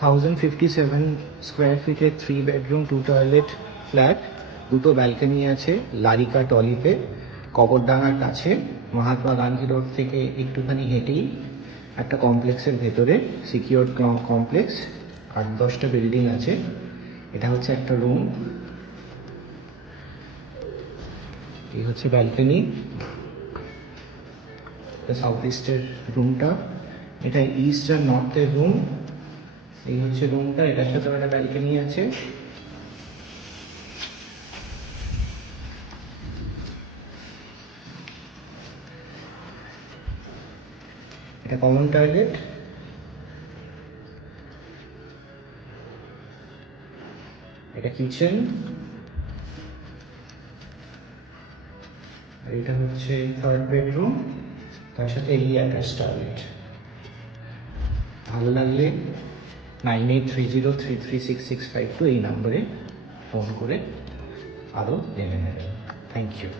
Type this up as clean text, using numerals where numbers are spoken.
1057 square ফিটের 3 bedroom 2 toilet flat, দুটো balcony আছে লারিকা টলিতে, কবরডাঙ্গার কাছে, মহাত্মা গান্ধী রোড থেকে একটুখানি হেঁটেই একটা কমপ্লেক্সের ভেতরে, সিকিউর কমপ্লেক্স, 8-10টা বিল্ডিং আছে। এটা হচ্ছে একটা রুম, এই হচ্ছে ব্যালকনি, সাউথ ইস্টের রুমটা, এটা ইস্ট আর নর্থের রুম। এই হচ্ছে রুমটা, এটার সাথে একটা ব্যালকনি আছে। এটা কমন টয়লেট, এটা কিচেন, আর এটা হচ্ছে থার্ড বেডরুম, তার সাথে এই অ্যাটাচ টয়লেট। ভালো লাগলে 9830336652 এই নম্বরে ফোন করে আরও জেনে নেবেন। Thank you.